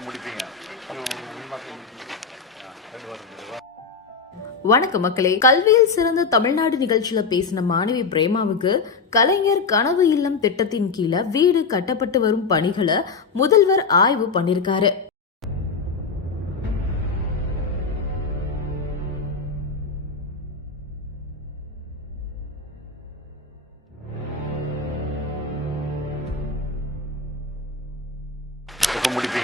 எப்போ முடிப்பீங்க. வணக்கம் மக்களே. கல்வியில் சிறந்த தமிழ்நாடு நிகழ்ச்சியில பேசின மாணவி பிரேமாவுக்கு கலைஞர் கனவு இல்லம் திட்டத்தின் கீழே வீடு கட்டப்பட்டு வரும் பணிகளை முதல்வர் ஆய்வு பண்ணிருக்காரு. முடிப்பீங்க.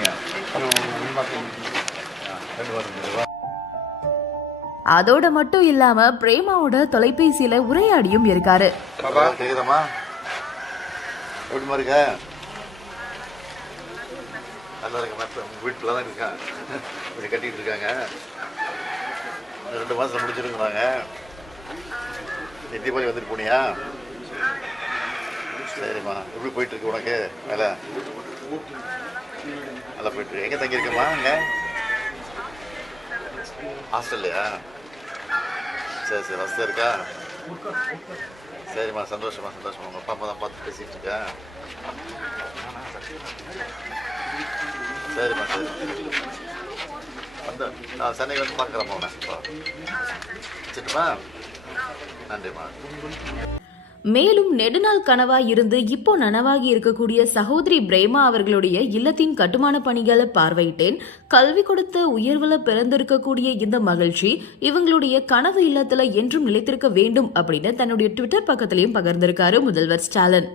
அதோட மட்டும் இல்லாம பிரேமாவோட தொலைபேசியில உரையாடியும் இருக்காரு. எப்படிமா இருக்க? நல்லா இருக்க மேம் வீட்டில் தான் இருக்கேன். இப்படி கட்டிட்டு இருக்காங்க. ரெண்டு மாதம் முடிச்சிருக்கிறாங்க தீபாவளி வந்துட்டு போனியா? சரிம்மா. எப்படி போயிட்டு இருக்கு உனக்கு? வேலை? நல்லா போயிட்டு எங்கே தங்கியிருக்கம்மா அங்கே? ஹாஸ்டல்லையா? சரி சரி வசதியாக இருக்கா? சரிம்மா சந்தோஷமா சந்தோஷமா உங்கள் அப்பா அம்மா தான் பார்த்து பேசிகிட்டு இருக்கேன் சரிம்மா சரி. வந்து நான் சென்னை வந்து பார்க்குறேம்மா உன்னை. வச்சுட்டுமா? நன்றிம்மா. மேலும் நெடுநாள் கனவா இருந்து இப்போ நனவாகி இருக்கக்கூடிய சகோதரி பிரேமா அவர்களுடைய இல்லத்தின் கட்டுமான பணிகளை பார்வையிட்டேன். கல்வி கொடுத்த உயர்வுல பிறந்திருக்கக்கூடிய இந்த மகிழ்ச்சி இவங்களுடைய கனவு இல்லத்துல என்றும் நிலைத்திருக்க வேண்டும் அப்படின்னு தன்னுடைய ட்விட்டர் பக்கத்திலையும் பகிர்ந்திருக்காரு முதல்வர் ஸ்டாலின்.